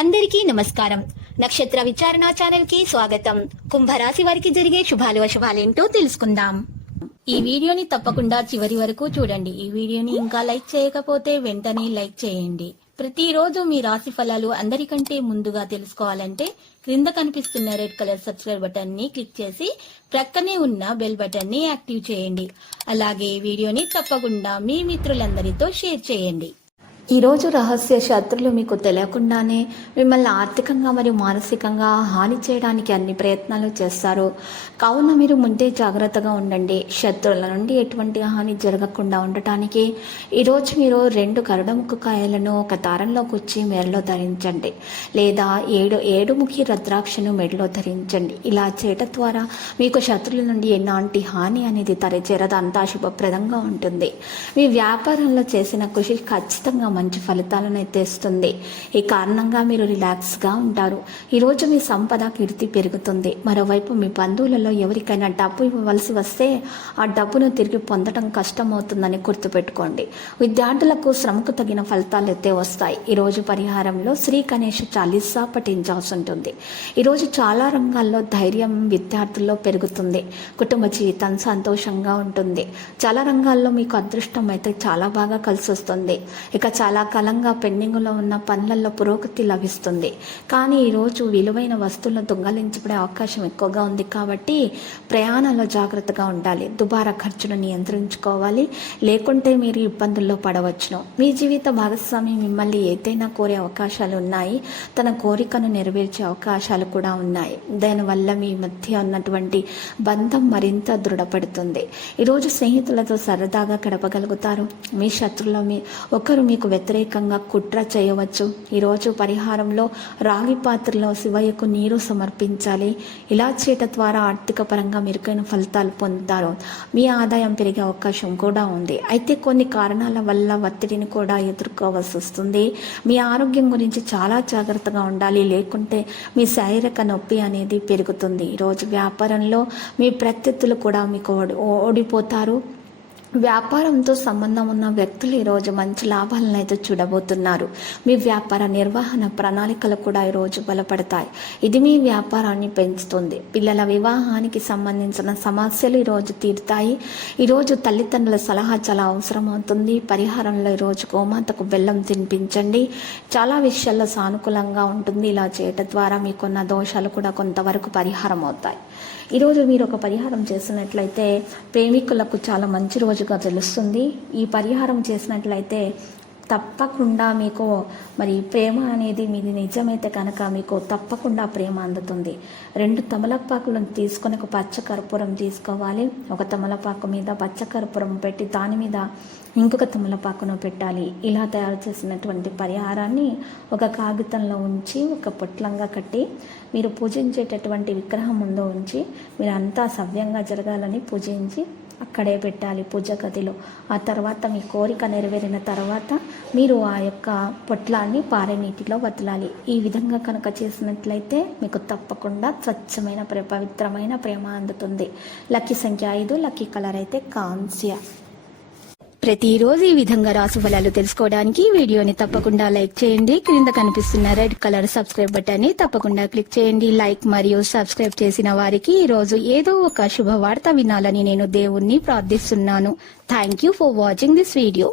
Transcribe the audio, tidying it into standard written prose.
అందరికీ నమస్కారం. నక్షత్ర విచారణ ఛానల్ కి స్వాగతం. కుంభరాశి వారికి జరిగే శుభాలు అశుభాలేంటో తెలుసుకుందాం. ఈ వీడియోని తప్పకుండా చివరి వరకు చూడండి. ఈ వీడియోని ఇంకా లైక్ చేయకపోతే వెంటనే లైక్ చేయండి. ప్రతిరోజు మీ రాశి ఫలాలు అందరికంటే ముందుగా తెలుసుకోవాలంటే క్రింద కనిపిస్తున్న రెడ్ కలర్ సబ్స్క్రైబ్ బటన్ ని క్లిక్ చేసి ప్రక్కనే ఉన్న బెల్ బటన్ ని యాక్టివ్ చేయండి. అలాగే ఈ వీడియోని తప్పకుండా మీ మిత్రులందరితో షేర్ చేయండి. ఈరోజు రహస్య శత్రులు మీకు తెలియకుండానే మిమ్మల్ని ఆర్థికంగా మరియు మానసికంగా హాని చేయడానికి అన్ని ప్రయత్నాలు చేస్తారు. కావున మీరు ముందే జాగ్రత్తగా ఉండండి. శత్రువుల నుండి ఎటువంటి హాని జరగకుండా ఉండటానికి ఈరోజు మీరు 2 గరుడముఖ కాయలను ఒక దారంలో కూర్చి మెడలో ధరించండి, లేదా ఏడుముఖి రుద్రాక్షను మెడలో ధరించండి. ఇలా చేయటం ద్వారా మీకు శత్రువుల నుండి ఎలాంటి హాని అనేది తరచేరదు. అంతా శుభప్రదంగా ఉంటుంది. మీ వ్యాపారంలో చేసిన కృషి ఖచ్చితంగా మంచి ఫలితాలను తెస్తుంది. ఈ కారణంగా మీరు రిలాక్స్గా ఉంటారు. ఈరోజు మీ సంపద కీర్తి పెరుగుతుంది. మరోవైపు మీ బంధువులలో ఎవరికైనా డబ్బు ఇవ్వవలసి వస్తే ఆ డబ్బును తిరిగి పొందడం కష్టమవుతుందని గుర్తుపెట్టుకోండి. విద్యార్థులకు శ్రమకు తగిన ఫలితాలు వస్తాయి. ఈరోజు పరిహారంలో శ్రీ గణేష్ చాలీసా పఠించాల్సి ఉంటుంది. ఈరోజు చాలా రంగాల్లో ధైర్యం విద్యార్థుల్లో పెరుగుతుంది. కుటుంబ జీవితం సంతోషంగా ఉంటుంది. చాలా రంగాల్లో మీకు అదృష్టం అయితే చాలా బాగా కలిసి వస్తుంది. ఇక చాలా కాలంగా పెండింగ్లో ఉన్న పనులలో పురోగతి లభిస్తుంది. కానీ ఈరోజు విలువైన వస్తువులను దొంగలించబడే అవకాశం ఎక్కువగా ఉంది. కాబట్టి ప్రయాణంలో జాగ్రత్తగా ఉండాలి. దుబారా ఖర్చును నియంత్రించుకోవాలి, లేకుంటే మీరు ఇబ్బందుల్లో పడవచ్చును. మీ జీవిత భాగస్వామి మిమ్మల్ని ఏదైనా కోరే అవకాశాలు ఉన్నాయి. తన కోరికను నెరవేర్చే అవకాశాలు కూడా ఉన్నాయి. దానివల్ల మీ మధ్య ఉన్నటువంటి బంధం మరింత దృఢపడుతుంది. ఈరోజు స్నేహితులతో సరదాగా గడపగలుగుతారు. మీ శత్రువులు ఒకరు మీకు వ్యతిరేకంగా కుట్ర చేయవచ్చు. ఈరోజు పరిహారంలో రాగి పాత్రలో శివయ్యకు నీరు సమర్పించాలి. ఇలా చేయటం ద్వారా ఆర్థిక పరంగా మెరుగైన ఫలితాలు పొందుతారు. మీ ఆదాయం పెరిగే అవకాశం కూడా ఉంది. అయితే కొన్ని కారణాల వల్ల ఒత్తిడిని కూడా ఎదుర్కోవాల్సి వస్తుంది. మీ ఆరోగ్యం గురించి చాలా జాగ్రత్తగా ఉండాలి, లేకుంటే మీ శారీరక నొప్పి అనేది పెరుగుతుంది. ఈరోజు వ్యాపారంలో మీ ప్రత్యర్థులు కూడా మీకు ఓడిపోతారు. వ్యాపారంతో సంబంధం ఉన్న వ్యక్తులు ఈరోజు మంచి లాభాలను అయితే చూడబోతున్నారు. మీ వ్యాపార నిర్వహణ ప్రణాళికలు కూడా ఈరోజు బలపడతాయి. ఇది మీ వ్యాపారాన్ని పెంచుతుంది. పిల్లల వివాహానికి సంబంధించిన సమస్యలు ఈరోజు తీరుతాయి. ఈరోజు తల్లిదండ్రుల సలహా చాలా అవసరం అవుతుంది. పరిహారంలో ఈరోజు గోమాతకు బెల్లం తినిపించండి. చాలా విషయాల్లో సానుకూలంగా ఉంటుంది. ఇలా చేయటం ద్వారా మీకున్న దోషాలు కూడా కొంతవరకు పరిహారం అవుతాయి. ఈరోజు మీరు ఒక పరిహారం చేసినట్లయితే ప్రేమికులకు చాలా మంచి రోజుగా తెలుస్తుంది. ఈ పరిహారం చేసినట్లయితే తప్పకుండా మీకు మరి ప్రేమ అనేది మీది నిజమైతే కనుక మీకు తప్పకుండా ప్రేమ అందుతుంది. 2 తమలపాకులను తీసుకొని ఒక పచ్చ కర్పూరం తీసుకోవాలి. ఒక తమలపాకు మీద పచ్చ కర్పూరం పెట్టి దాని మీద ఇంకొక తమలపాకును పెట్టాలి. ఇలా తయారు చేసినటువంటి పరిహారాన్ని ఒక కాగితంలో ఉంచి ఒక పొట్లంగా కట్టి మీరు పూజించేటటువంటి విగ్రహం ముందు ఉంచి మీరు అంతా సవ్యంగా జరగాలని పూజించి అక్కడే పెట్టాలి పూజ గదిలో. ఆ తర్వాత మీ కోరిక నెరవేరిన తర్వాత మీరు ఆ యొక్క పొట్లాన్ని పారే నీటిలో వదలాలి. ఈ విధంగా కనుక చేసినట్లయితే మీకు తప్పకుండా స్వచ్ఛమైన పవిత్రమైన ప్రేమ అందుతుంది. లక్కీ సంఖ్య 5, లక్కీ కలర్ అయితే కాంస్య. ప్రతిరోజు ఈ విధంగా రాశి ఫలాలు తెలుసుకోవడానికి వీడియోని తప్పకుండా లైక్ చేయండి. క్రింద కనిపిస్తున్న రెడ్ కలర్ సబ్స్క్రైబ్ బటన్ ని తప్పకుండా క్లిక్ చేయండి. లైక్ మరియు సబ్స్క్రైబ్ చేసిన వారికి ఈ రోజు ఏదో ఒక శుభవార్త వినాలని నేను దేవుణ్ణి ప్రార్థిస్తున్నాను. Thank you for watching this video.